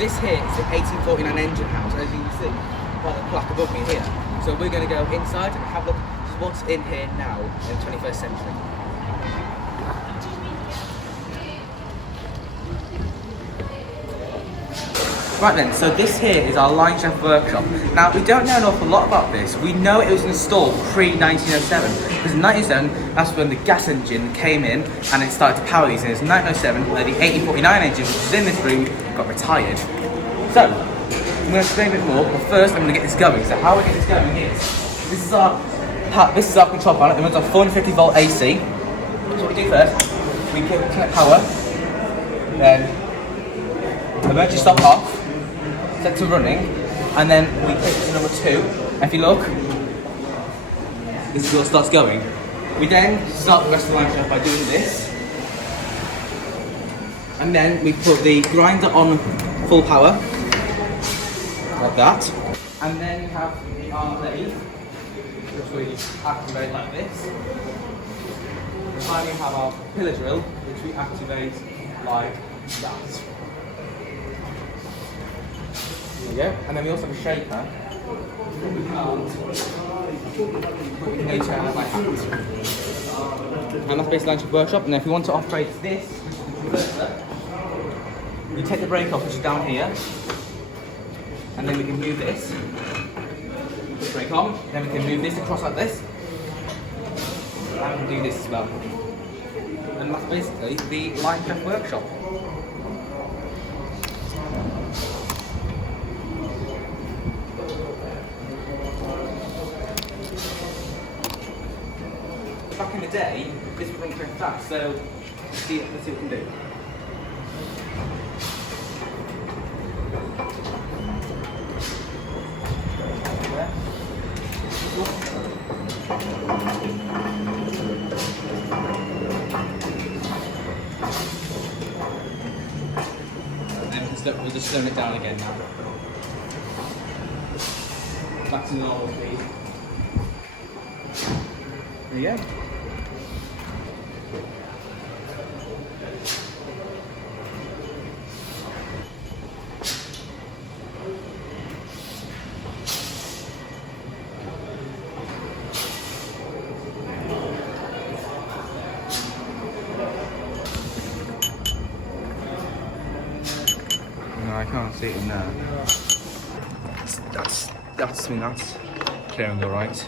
this here is the 1849 engine house, as you can see by the plaque above me here. So we're going to go inside and have a look at what's in here now in the 21st century. Right then, so this here is our LINESHAFT workshop. Now, we don't know an awful lot about this. We know it was installed pre-1907, because in 1907, that's when the gas engine came in and it started to power these. And it's 1907 where the 1849 engine, which is in this room, got retired. So, I'm going to explain a bit more, but first I'm going to get this going. So how we get this going is, this is our control panel. It runs on 450 volt AC. So what we do first, we connect power, then emergency stop off, set to running, and then we click to number 2, and if you look, this is what starts going. We then start the rest of the line by doing this, and then we put the grinder on full power, like that, and then we have our lathe, which we activate like this, and finally we have our pillar drill, which we activate like that. There we go. And then we also have a shaker. We can't. But we can go turn like that. And that's basically LINESHAFT workshop. And then if we want to operate this, which is the converter, we take the brake off, which is down here. And then we can move this. Put the brake on. Then we can move this across like this. And we can do this as well. And that's basically the LINESHAFT workshop. Back in the day, this would run pretty fast, so let's see what we can do. And then we're just slowing it down again now. Back to normal speed. There you go. No, I can't see it in there. That's clearing all right.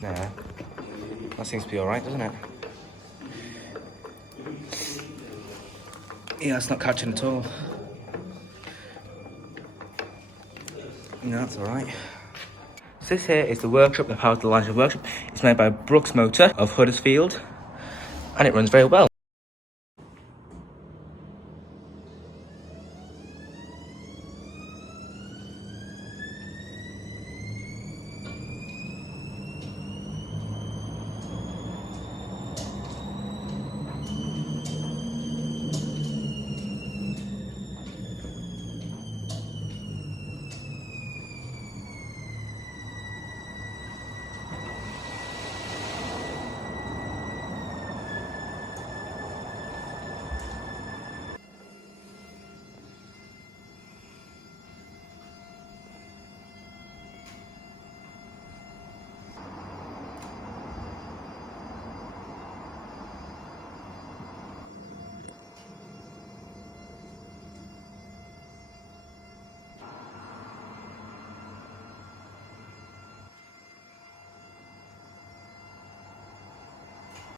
There. That seems to be alright, doesn't it? Yeah, it's not catching at all. No, that's alright. So this here is the workshop that powers the LINESHAFT workshop. It's made by Brooks Motor of Huddersfield, and it runs very well.